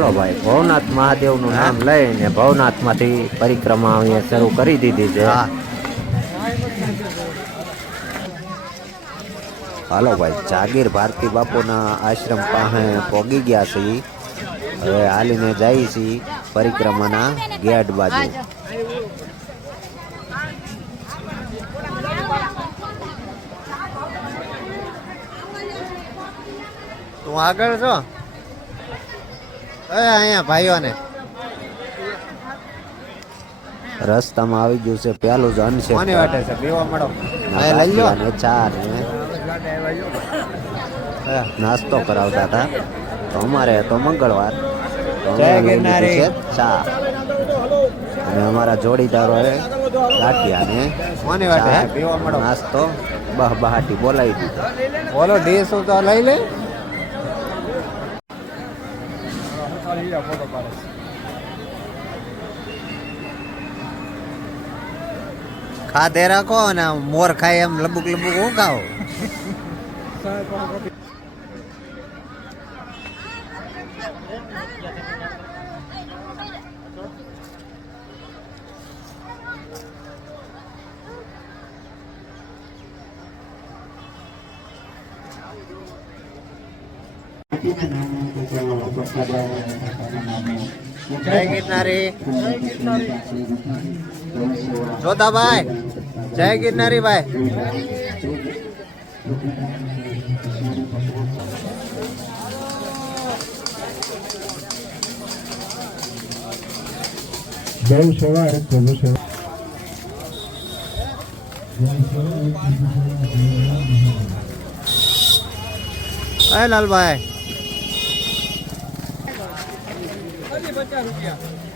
હાલો ભાઈ ભવનાથ મહાદેવનું નામ લઈને ભવનાથમાંથી પરિક્રમા અહીંયા શરૂ કરી દીધી છે. હાલો ભાઈ જાગીર ભારતી બાપુના આશ્રમ પાસે પોગી ગયા છીએ. હવે હાલીને જઈએ છીએ પરિક્રમાના ગેટ બાજુ. તું આગળ છો? અહીંયા ભાઈઓને. રસ્તામાં આવી ગયું છે પેલું જ છે કોની વાટે છે? બેવા મળો. એ લઈ લો. અને ચાર ને. નાસ્તો કરાવતા હતા. તો અમારે હતો મંગળવાર. જય ગિરનારી. ચા અને અમારા જોડીદારોએ ગાંઠિયા ને કોની વાટે બેવા પીવા મળો. નાસ્તો બહ બહાટી બોલાવી દીધો. બોલો ડીશ તો લઈ લે ખાધે રાખો અને આમ મોર ખાય એમ લબુક લબુક હું ખાઓ જય ગિરનારી જોધાભાઈ જય ગિરનારી ભાઈ ગૌ સેવા એક ગૌ સેવા હે લાલભાઈ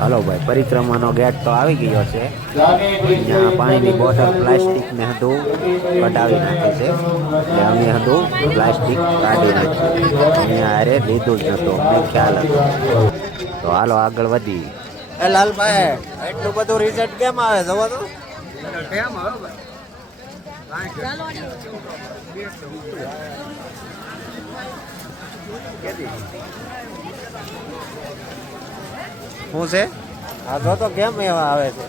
હાલો ભાઈ, પરિક્રમાનો ગેટ તો આવી ગયો છે. ત્યાં પાણીની બોટલ પ્લાસ્ટિકને હતું કટાવી નાખી છે. એટલે અમે હતું પ્લાસ્ટિક કાઢી નાખ્યું અહીંયા હારે લીધું જ નતું, અમને ખ્યાલ હતો. તો હાલો આગળ વધી. એ લાલભાઈ એટલું બધું રિઝલ્ટ કેમ આવે, જવો તો. શું છે? આ તો કેમ એવા આવે છે?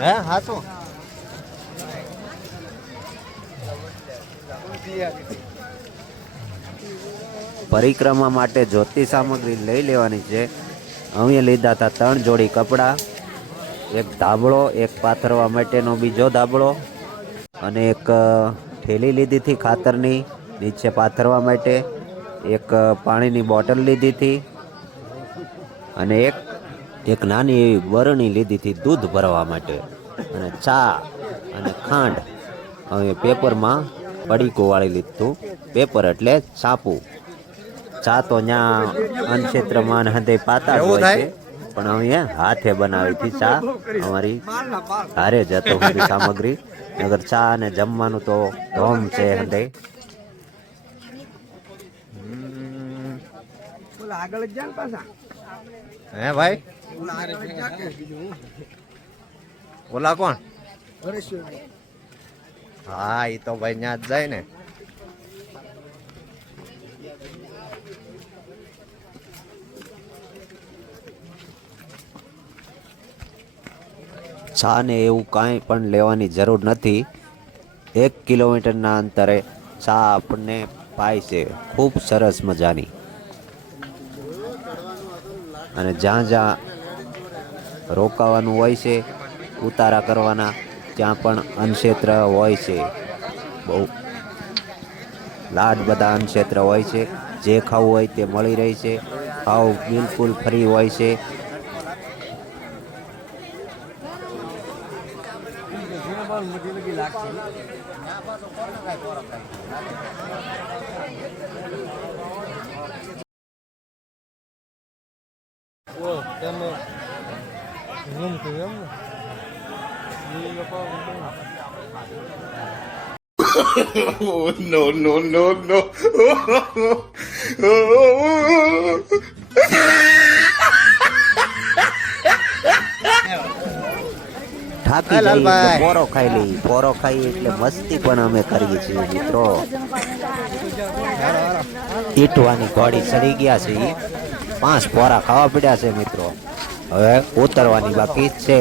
હે હાચું? પરિક્રમા માટે જોતી સામગ્રી લઈ લેવાની છે. અમે લીધા હતા ત્રણ જોડી કપડાં એક ધાબળો એક પાથરવા માટેનો બીજો ધાબળો અને એક ઠેલી થેલી લીધી હતી ખાતરની નીચે પાથરવા માટે એક પાણીની બોટલ લીધી હતી. અને એક એક નાની એવી બરણી લીધી હતી દૂધ ભરવા માટે. અને ચા અને ખાંડ. હવે પેપરમાં પડીકું વાળી લીધું. પેપર એટલે છાપું ચા તો ત્યાં અનક્ષેત્રમાં હદે પાતા જ હોય છે. પણ અમે હાથે બનાવી હતી ચા. અમારી હારે જ હતો બધી સામગ્રી. નગર ચા અને જમવાનું તો ધોમ છે હદે. હે ભાઈ? ઓલા કોણ? હા એ તો ભાઈ ત્યાં જ જાય ને. ચા ને એવું કાંઈ પણ લેવાની જરૂર નથી. એક કિલોમીટરના અંતરે ચા આપણને પાય છે. ખૂબ સરસ મજાની. અને જ્યાં જ્યાં રોકાવાનું હોય છે, ઉતારા કરવાના, ત્યાં પણ અનક્ષેત્ર હોય છે. બહુ લાડ બધા અનક્ષેત્ર હોય છે. જે ખાવું હોય તે મળી રહે છે. ખાવ બિલકુલ ફ્રી હોય છે. લાલભાઈ. પોરો ખાઈ લઈ પોરો ખાઈ એટલે મસ્તી પણ અમે કરીએ છીએ મિત્રો. ઈટવાની ઘોડી ચડી ગયા છે પાંચ પોરા ખાવા પડ્યા છે મિત્રો. હવે ઉતરવાની બાકી છે.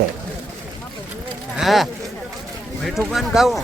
હા. મીઠું પણ ખાવું?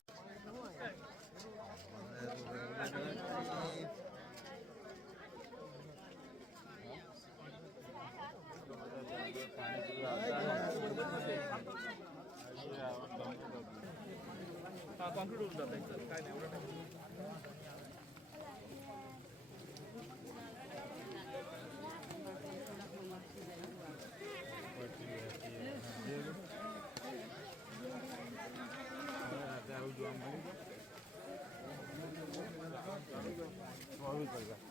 આવું જોવા મળ્યું ચોવીસ કલાક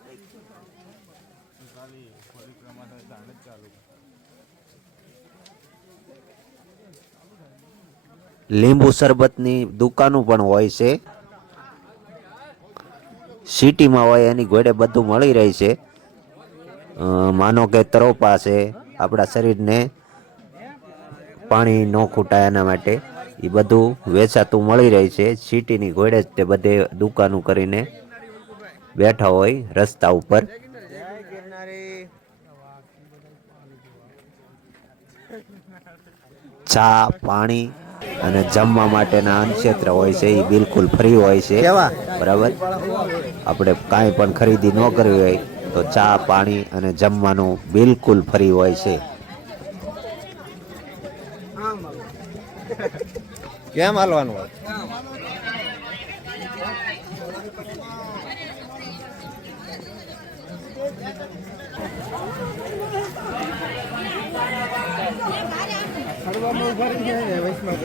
ખાલી પરિક્રમા થાય તાણે જ ચાલુ લીંબુ શરબતની દુકાનો પણ હોય છે. સિટીમાં હોય એની ઘોડે બધું મળી રહે છે. માનો કે તરોપા છે, આપણા શરીરને પાણી ન ખૂટાય એના માટે એ બધું વેચાતું મળી રહે છે. સિટીની ઘોડે જ તે બધે દુકાનો કરીને બેઠા હોય રસ્તા ઉપર. ચા, પાણી અને જમવા માટેના અન્નક્ષેત્ર હોય છે એ બિલકુલ ફ્રી હોય છે. કેવા? બરાબર? આપણે કાંઈ પણ ખરીદી ન કરવી હોય તો ચા પાણી અને જમવાનું બિલકુલ ફ્રી હોય છે. કેમ હાલવાનું હોય? ગ્રુપમાં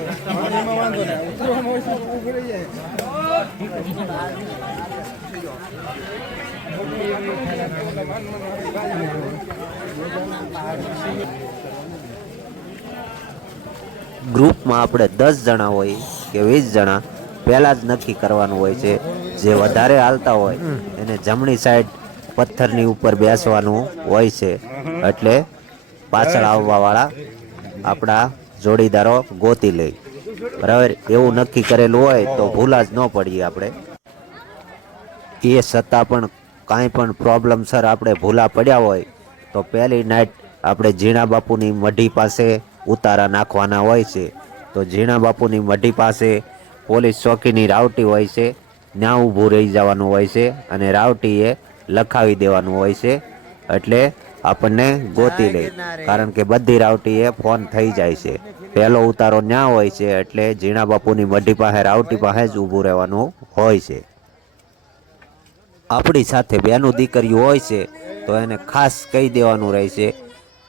આપણે દસ જણા હોય કે વીસ જણા, પહેલાં જ નક્કી કરવાનું હોય છે. જે વધારે હાલતા હોય, એને જમણી સાઈડ પથ્થરની ઉપર બેસવાનું હોય છે. એટલે પાછળ આવવાવાળા આપણા જોડીદારો ગોતી લે. બરાબર? એવું નક્કી કરેલું હોય તો ભૂલા જ ન પડીએ આપણે. એ છતાં પણ કાંઈ પણ પ્રોબ્લેમ સર આપણે ભૂલા પડ્યા હોય તો પહેલી નાઇટ આપણે ઝીણા બાપુની મઢી પાસે ઉતારા નાખવાના હોય છે. તો ઝીણા બાપુની મઢી પાસે પોલીસ ચોકીની રાવટી હોય છે. ત્યાં ઊભું રહી જવાનું હોય છે અને રાવટીએ લખાવી દેવાનું હોય છે. એટલે આપણને ગોતી લે. કારણ કે બધી રાવટીએ ફોન થઈ જાય છે. પહેલો ઉતારો ન્યા હોય છે એટલે ઝીણા બાપુની મઢી પાસે રાવટી પાસે જ ઊભું રહેવાનું હોય છે. આપણી સાથે બેનું દીકરીઓ હોય છે તો એને ખાસ કહી દેવાનું રહે છે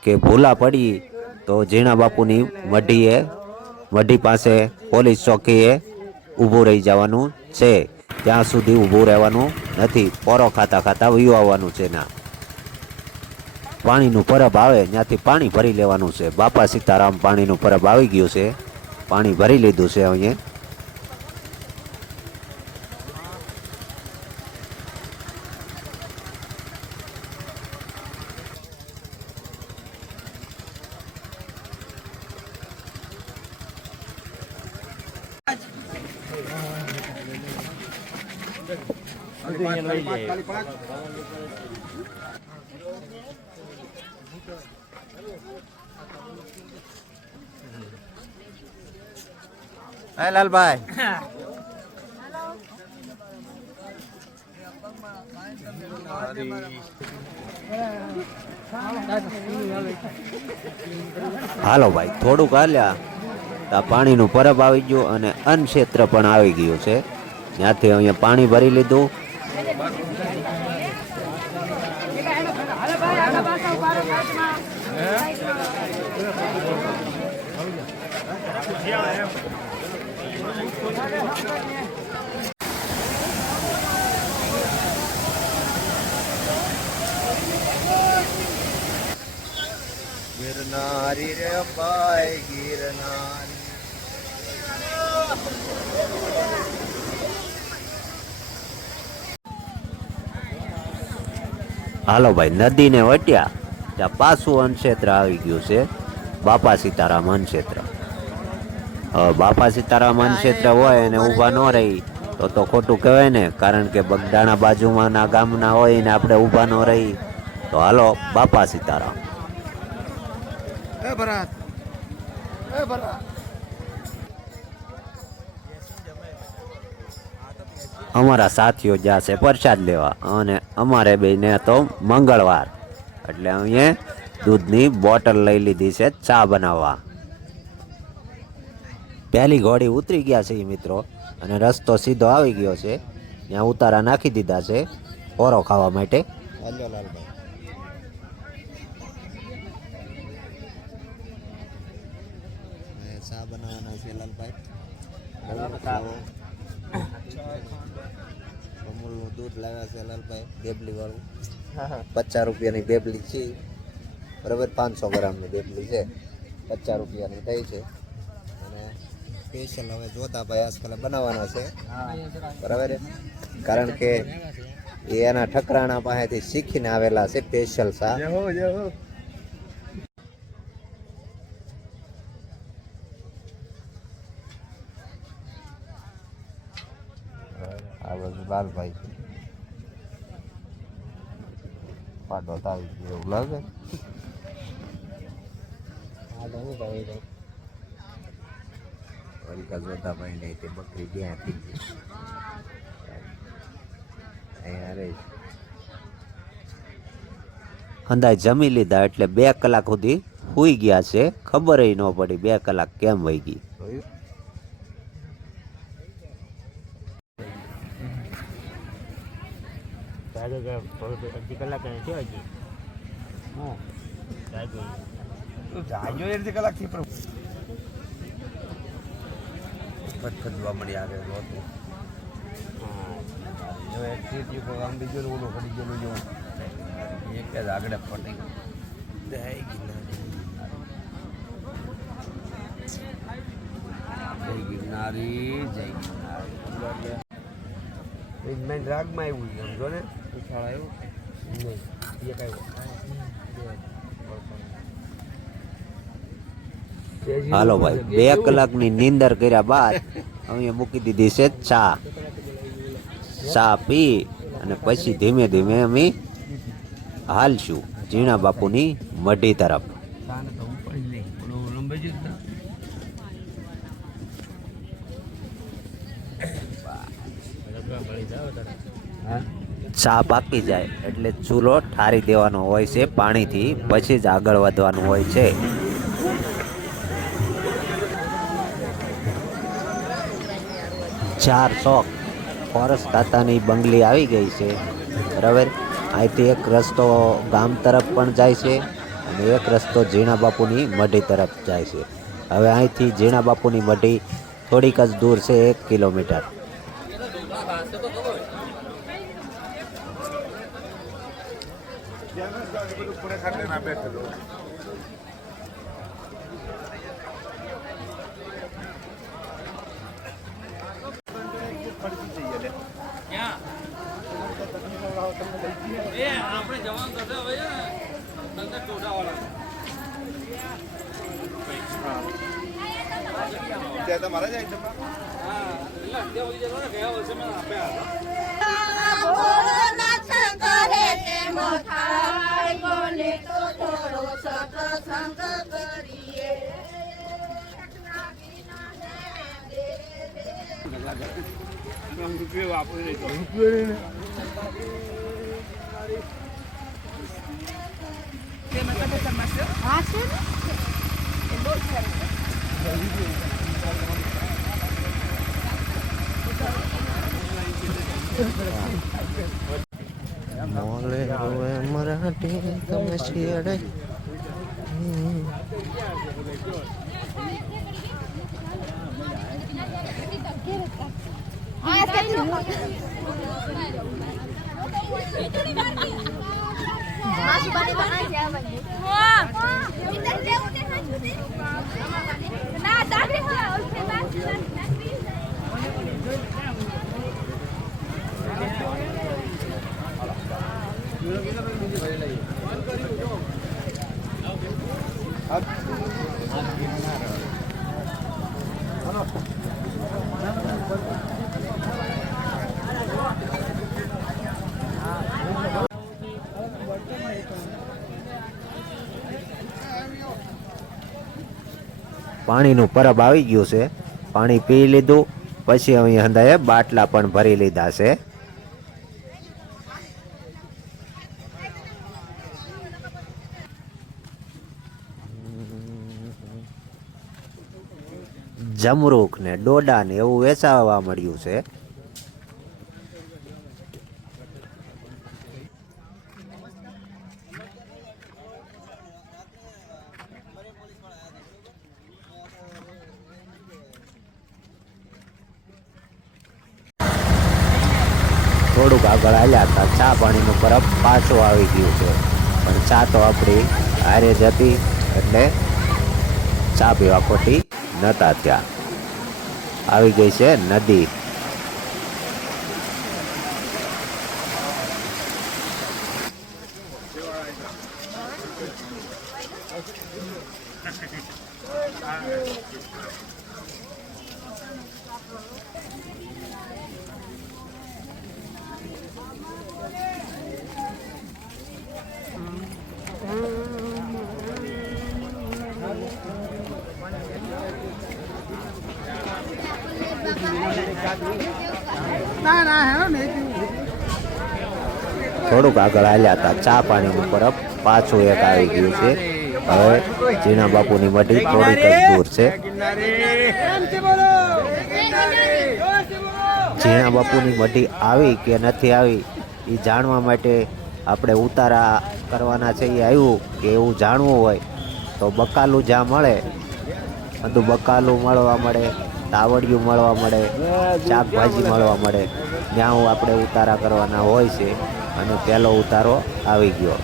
કે ભૂલા પડી તો ઝીણા બાપુની મઢીએ, મઢી પાસે પોલીસ ચોકીએ ઊભું રહી જવાનું છે. ત્યાં સુધી ઊભું રહેવાનું નથી. પોરો ખાતા ખાતા વયું આવવાનું છે ના. પાણીનું પરબ આવે ત્યાંથી પાણી ભરી લેવાનું છે. બાપા સીતારામ પાણીનું પરબ આવી ગયું છે. પાણી ભરી લીધું છે અહીંયા. હે લાલભાઈ હાલો ભાઈ થોડુંક હાલ્યા તો આ પાણીનું પરબ આવી ગયું અને અન્ન ક્ષેત્ર પણ આવી ગયું છે ત્યાંથી અહીંયા પાણી ભરી લીધું ગિરનારી રે ભાઈ ગિરનારી હાલો ભાઈ, નદીને વટ્યા. ત્યાં પાછું અનક્ષેત્ર આવી ગયું છે. બાપા સીતારામ અનક્ષેત્ર. બાપા સીતારામ અનક્ષેત્ર હોય અને ઊભા ન રહી તો તો ખોટું કહેવાય ને કારણ કે બગદાણા બાજુમાંના ગામના હોય ને આપણે ઊભા ન રહી તો હાલો બાપા સીતારામ. એ ભરત. એ ભરત. અમારા સાથીઓ જ્યાં છે પ્રસાદ લેવા અને અમારે બેને તો મંગળવાર. એટલે અહીંયા દૂધની બોટલ લઈ લીધી છે ચા બનાવવા. પહેલી ઘોડી ઉતરી ગયા છે એ મિત્રો. અને રસ્તો સીધો આવી ગયો છે. ત્યાં ઉતારા નાખી દીધા છે. ઓરો ખાવા માટે. ચા બનાવવાના છે લાલભાઈ અમૂલનું દૂધ લાવ્યા છે લાલભાઈ બેબલી વાળું પચાસ રૂપિયાની બેબલી છે. બરાબર પાંચસો ગ્રામની બેબલી છે. પચાસ રૂપિયાની થઈ છે. સ્પેશિયલ હવે જોતા ભાઈ આજકાલ બનાવવાના છે. બરાબર કારણ કે એ એના ઠકરાણા પાસેથી શીખીને આવેલા છે સ્પેશિયલ સા. આ બાજુ લાલભાઈ છે. આવી ગયો એવું લાગે. વરિકા જોતા ભાઈ નહીં તે બકરી ક્યાં થઈ અહીંયા રહી અંદાજ જમી લીધા એટલે બે કલાક સુધી સૂઈ ગયા છે. ખબર ન પડી બે કલાક કેમ વહી ગઈ. અડધી કલાક થયો હજી જોવા મળી આવે નહોતું હવે એક સીટ આમ બીજો ઓલો પડી ગયેલો જેવું એક જ આગળ પટી જય ગિરનારી જય ગિરનારી. મેં રાગમાં આવ્યું સમજો ને? ઉછાળ આવ્યું? નહીં એક આવ્યો. હાલો ભાઈ બે કલાકની નીંદર કર્યા બાદ અહીંયા મૂકી દીધી છે ચા. ચા પી અને પછી ધીમે ધીમે અમે હાલશું ઝીણા બાપુની મઢી તરફ. ચા પાકી જાય એટલે ચૂલો ઠારી દેવાનો હોય છે પાણીથી પછી જ આગળ વધવાનું હોય છે. ચાર ચોક ફોરેસ્ટ ખાતાની બંગલી આવી ગઈ છે. બરાબર? અહીંથી એક રસ્તો ગામ તરફ પણ જાય છે અને એક રસ્તો ઝીણા બાપુની મઢી તરફ જાય છે. હવે અહીંથી ઝીણા બાપુની મઢી થોડીક જ દૂર છે, એક કિલોમીટર. ભોળાનાથ કરે તેમ થાય, ધંધા તો થોડો સત્સંગ કરીએ. હા, છે ને? મોલે હવે મરાઠી તમે શિયાળે. ના દાદી હા ઓકે બાત પાણીનું પરબ આવી ગયું છે. પાણી પી લીધું, પછી અહીં હંદાએ બાટલા પણ ભરી લીધા છે. જમરૂક ને ડોડા ને એવું વેચાવા મળ્યું છે. થોડુંક આગળ આવ્યા હતા. ચા પાણીનું બરફ પાછું આવી ગયું છે. પણ ચા તો આપણી હારે જ હતી. એટલે ચા પીવા ખોટી નતા થયા આવી ગઈ છે નદી થોડુંક આગળ હાલ્યા હતા. ચા પાણીનું બરફ પાછું એક આવી ગયું છે. હવે ઝીણા બાપુની મઢી થોડીક જ દૂર છે. જીણા બાપુની મઢી આવી કે નથી આવી, એ જાણવા માટે આપણે ઉતારા કરવાના છે. એ આવ્યું કે એવું જાણવું હોય તો બકાલું જ્યાં મળે, બધું બકાલું મળવા મળે, તાવડિયું મળવા મળે, શાકભાજી મળવા મળે, ત્યાં આપણે ઉતારા કરવાના હોય છે. અને પહેલો ઉતારો આવી ગયો.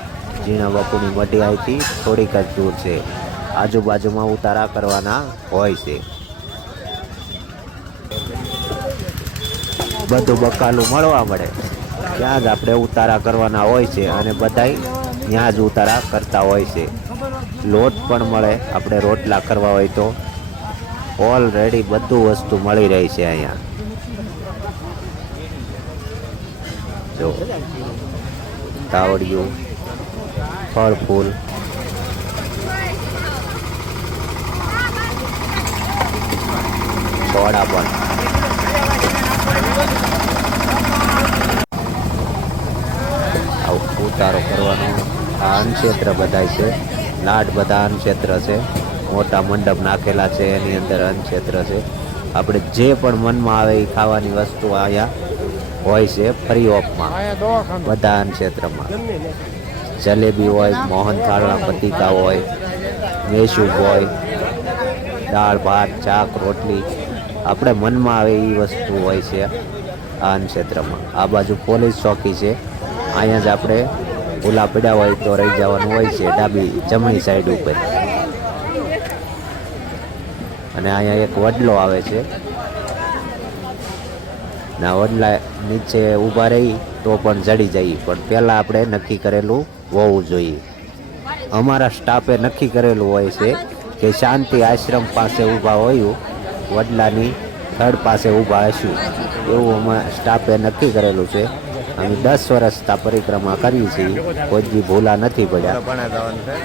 ઝીણા બાપુની મઢી અહીંથી થોડીક જ દૂર છે. આજુબાજુમાં ઉતારા કરવાના હોય છે. બધું બકાલું મળવા મળે. ત્યાં જ આપણે ઉતારા કરવાના હોય છે અને બધાય ત્યાં જ ઉતારા કરતા હોય છે. લોટ પણ મળે. આપણે રોટલા કરવા હોય તો ઓલરેડી બધું વસ્તુ મળી રહી છે અહીંયા. જો. તાવડિયું, ફળ, ફૂલ. સોડા પણ. ઉતારો કરવાનો. આ અન્નક્ષેત્ર બધાય છે. લાટ બધા અન્નક્ષેત્ર છે. મોટા મંડપ નાખેલા છે. એની અંદર અન્નક્ષેત્ર છે. આપણે જે પણ મનમાં આવે એ ખાવાની વસ્તુ અહીંયા હોય છે ફ્રી ઓફમાં. બધા ક્ષેત્રમાં. જલેબી હોય મોહનથાળના પતિકા હોય મેસૂબ હોય, દાળ, ભાત, શાક, રોટલી. આપણે મનમાં આવે એ વસ્તુ હોય છે આ ક્ષેત્રમાં. આ બાજુ પોલીસ ચોકી છે. અહીંયા જ આપણે ભૂલા પડ્યા હોય તો રહી જવાનું હોય છે, ડાબી જમણી સાઈડ ઉપર. અને અહીંયા એક વડલો આવે છે. ના વડલા નીચે ઊભા રહી તો પણ જડી જઈએ પણ પહેલાં આપણે નક્કી કરેલું હોવું જોઈએ. અમારા સ્ટાફે નક્કી કરેલું હોય છે કે શાંતિ આશ્રમ પાસે ઊભા હોયું, વડલાની થર્ડ પાસે ઊભા હશું. એવું અમારા સ્ટાફે નક્કી કરેલું છે. અમે દસ વર્ષ પરિક્રમા કરી છીએ. કોઈ બી ભૂલા નથી પડ્યા.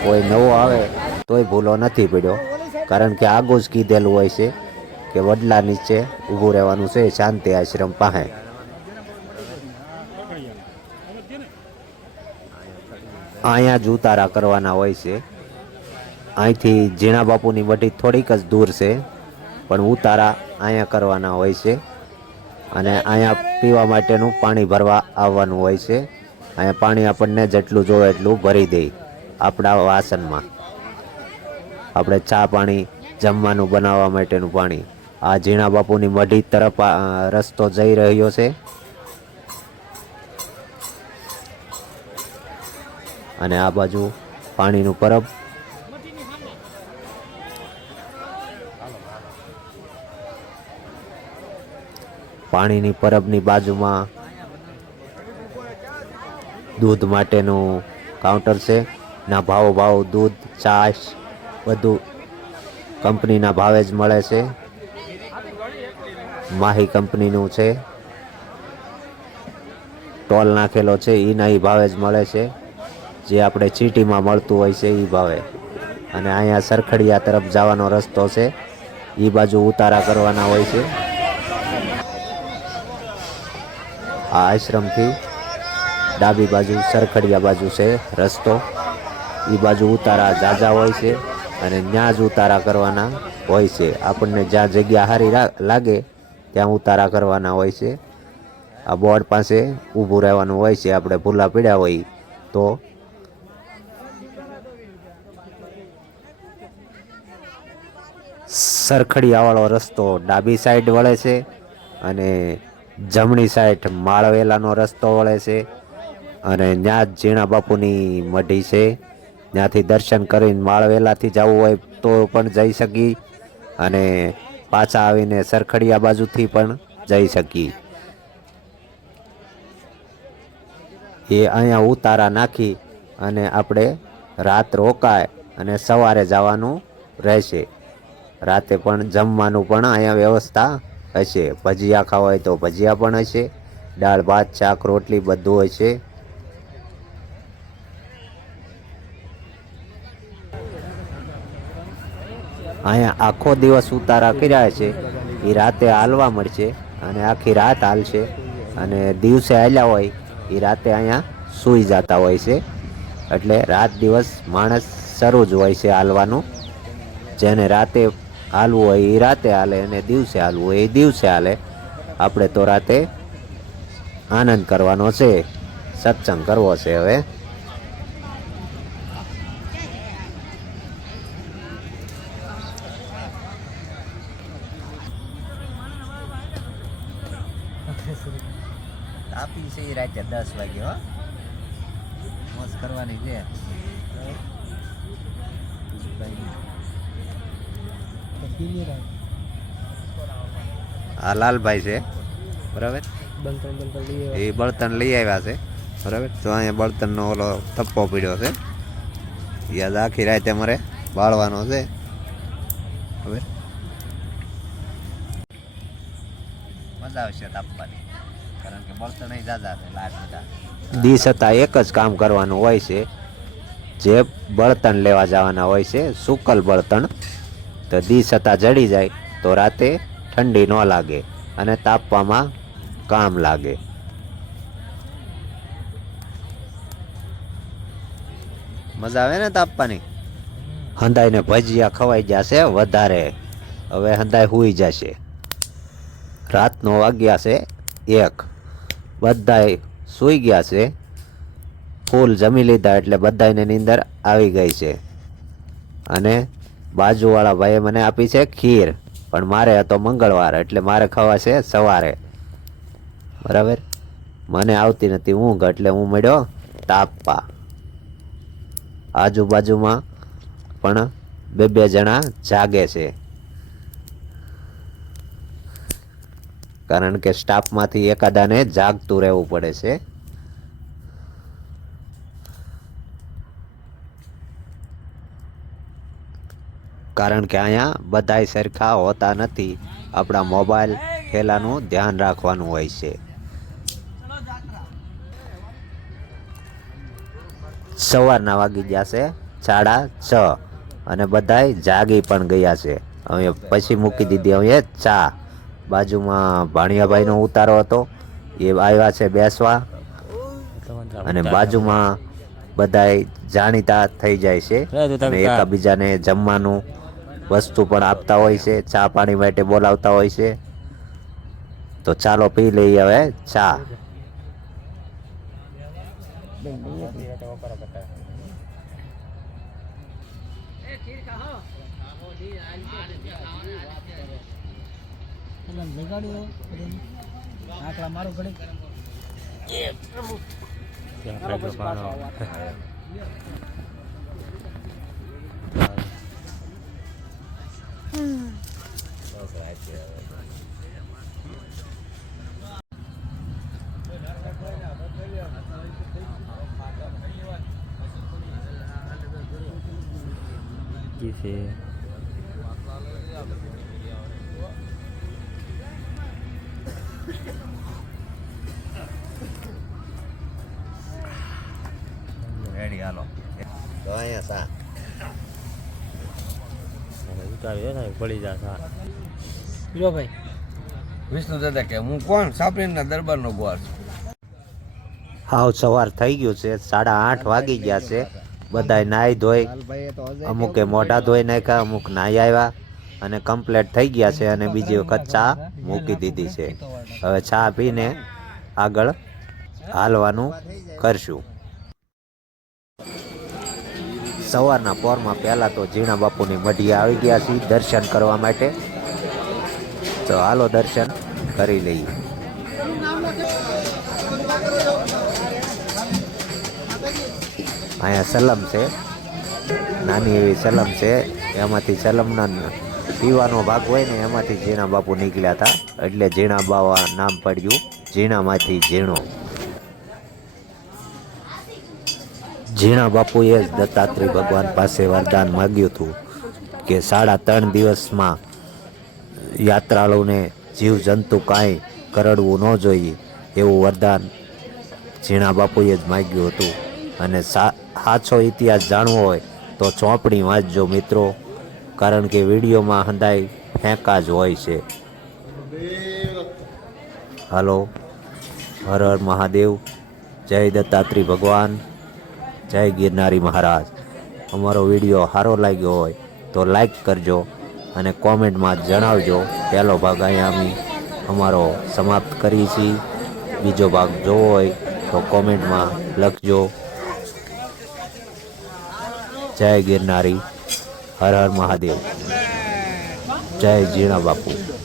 કોઈ નવો આવે તોય ભૂલો નથી પડ્યો. કારણ કે આગો જ કીધેલું હોય છે કે વડલા નીચે ઊભું રહેવાનું છે, શાંતિ આશ્રમ પાસે. અહીંયા જ ઉતારા કરવાના હોય છે. અહીંથી ઝીણા બાપુની વટી થોડીક જ દૂર છે, પણ ઉતારા અહીંયા કરવાના હોય છે. અને અહીંયા પીવા માટેનું પાણી ભરવા આવવાનું હોય છે. અહીંયા પાણી આપણને જેટલું જોવે એટલું ભરી દે આપણા વાસણમાં. આપણે ચા પાણી જમવાનું બનાવવા માટેનું પાણી. આ ઝીણા બાપુની મઢી તરફ રસ્તો જઈ રહ્યો છે. અને આ બાજુ પાણીનું પરબ. પાણીની પરબની બાજુમાં દૂધ માટેનું કાઉન્ટર છે. ના ભાવ ભાવ દૂધ છાશ બધું કંપનીના ભાવે જ મળે છે. માહી કંપનીનું છે. ટોલ નાખેલો છે એના એ ભાવે જ મળે છે. જે આપણે ચીટીમાં મળતું હોય છે એ ભાવે. અને અહીંયા સરખડિયા તરફ જવાનો રસ્તો છે. એ બાજુ ઉતારા કરવાના હોય છે. આ આશ્રમથી ડાબી બાજુ, સરખડિયા બાજુ છે રસ્તો. એ બાજુ ઉતારા જાજા હોય છે અને ત્યાં જ ઉતારા કરવાના હોય છે. આપણને જ્યાં જગ્યા સારી લાગે ત્યાં ઉતારા કરવાના હોય છે. આ બોર્ડ પાસે ઊભું રહેવાનું હોય છે. આપણે ભૂલા પીડ્યા હોય તો સરખડિયાવાળો રસ્તો ડાબી સાઈડ વળે છે અને જમણી સાઈડ માળવેલાનો રસ્તો વળે છે અને ત્યાં જ ઝીણા બાપુની મઢી છે. ત્યાંથી દર્શન કરીને માળવેલાથી જવું હોય તો પણ જઈ શકી અને પાછા આવીને સરખડિયા બાજુથી પણ જઈ શકી. એ અહીંયા ઉતારા નાખી અને આપણે રાત રોકાય અને સવારે જવાનું રહેશે. રાતે પણ જમવાનું પણ અહીંયા વ્યવસ્થા હશે. ભજીયા ખાવા હોય તો ભજીયા પણ હશે. દાળ, ભાત, શાક, રોટલી બધું હશે. અહીંયા આખો દિવસ ઉતારા કર્યા છે. એ રાતે હાલવા મળશે અને આખી રાત હાલશે. અને દિવસે હાલ્યા હોય એ રાતે અહીંયા સૂઈ જતા હોય છે. એટલે રાત દિવસ માણસ શરૂ જ હોય છે હાલવાનું. જેને રાતે હાલવું હોય એ રાતે હાલે અને દિવસે હાલવું હોય એ દિવસે હાલે. આપણે તો રાતે આનંદ કરવાનો છે, સત્સંગ કરવો છે હવે. તાપી છે એ રાતે દસ વાગે હો. મોજ કરવાની છે. આ લાલભાઈ છે બરાબર? એ બળતણ લઈ આવ્યા છે બરાબર? તો અહીંયા બળતણનો ઓલો થપ્પો પીડ્યો છે. યાદ આખી રાતે મારે બાળવાનો છે. હવે મજા આવશે તાપવાની કારણ કે બળતણ અહીં જાજા છે લાટ બધા. દી છતાં એક જ કામ કરવાનું હોય છે. જે બળતણ લેવા જવાના હોય છે સુકલ બળતણ. તો દિવસ હતા જડી જાય તો રાતે ઠંડી ન લાગે અને તાપવામાં કામ લાગે. મજા આવે ને તાપવાની? હંદાઈને ભજીયા ખવાઈ જશે વધારે. હવે હંદાઈ હુઈ જશે. રાતનો વાગ્યા છે એક. બધાય સૂઈ ગયા છે. ફૂલ જમી લીધા એટલે બધાને નીંદર આવી ગઈ છે. અને બાજુવાળા ભાઈએ મને આપી છે ખીર, પણ મારે હતો મંગળવાર એટલે મારે ખાવા છે સવારે. બરાબર? મને આવતી નથી ઊંઘ એટલે હું મળ્યો તાપવા આજુબાજુમાં પણ બે બે જણા જાગે છે. કારણ કે સ્ટાફમાંથી એકાદાને જાગતું રહેવું પડે છે. કારણ કે અહીંયા બધાય સરખા હોતા નથી. આપણા મોબાઈલ ઠેલાનું ધ્યાન રાખવાનું હોય છે. સવારના વાગી ગયા છે, સાડા છ, અને બધાય જાગી પણ ગયા છે. હવે પછી મૂકી દીધી, હવે ચા. બાજુમાં ભાણિયાભાઈનો ઉતારો હતો. એ આવ્યા છે બેસવા. અને બાજુમાં બધાય જાણીતા થઈ જાય છે. અને એકાબીજાને જમવાનું વસ્તુ પણ આપતા હોય છે. ચા પાણી માટે બોલાવતા હોય છે. તો ચાલો પી લઈએ હવે ચા. ત્યાં પેલો પાનો કી છે રેડી તો અહીંયા ને પડી જા સા વિષ્ણુ દાદા કે હું કોણ? સાપરીના દરબારનો ગોળ છું. હાવ સવાર થઈ ગયું છે. સાડા આઠ વાગી ગયા છે. બધાય નાહી ધોઈ. અમુકે મોઢા ધોઈ નાખ્યા અમુક નાહી આવ્યા અને કમ્પ્લેટ થઈ ગયા છે અને બીજી વખત ચા મૂકી દીધી છે. હવે ચા પીને આગળ હાલવાનું કરશું. સવારના પોરમાં પહેલાં તો ઝીણા બાપુની મઢીએ આવી ગયા છીએ દર્શન કરવા માટે. તો હાલો દર્શન કરી લઈએ. અહીંયા સલમ છે. નાની એવી સલમ છે. એમાંથી સલમના પીવાનો ભાગ હોય ને એમાંથી ઝીણા બાપુ નીકળ્યા હતા. એટલે ઝીણા બાવા નામ પડ્યું. ઝીણામાંથી ઝીણો. ઝીણા બાપુએ જ દત્તાત્રેય ભગવાન પાસે વરદાન માગ્યું હતું કે સાડા ત્રણ દિવસમાં યાત્રાળુને જીવજંતુ કાંઈ કરડવું ન જોઈએ એવું વરદાન ઝીણા બાપુએ જ માગ્યું હતું. અને સાચો ઇતિહાસ જાણવો હોય તો ચોપડી વાંચજો મિત્રો, કારણ કે વિડીયોમાં હંધાઈ ફેંકા જ હોય છે. હલો, હર હર મહાદેવ, જય દત્તાત્રી ભગવાન. જય ગિરનારી મહારાજ. અમારો વીડિયો સારો લાગ્યો હોય તો લાઈક કરજો અને કોમેન્ટમાં જણાવજો. પહેલો ભાગ અહીંયા અમે અમારો સમાપ્ત કરીએ છીએ. બીજો ભાગ જોવો હોય તો કોમેન્ટમાં લખજો. જય ગિરનારી. હર હર મહાદેવ. જય જીણા બાપુ.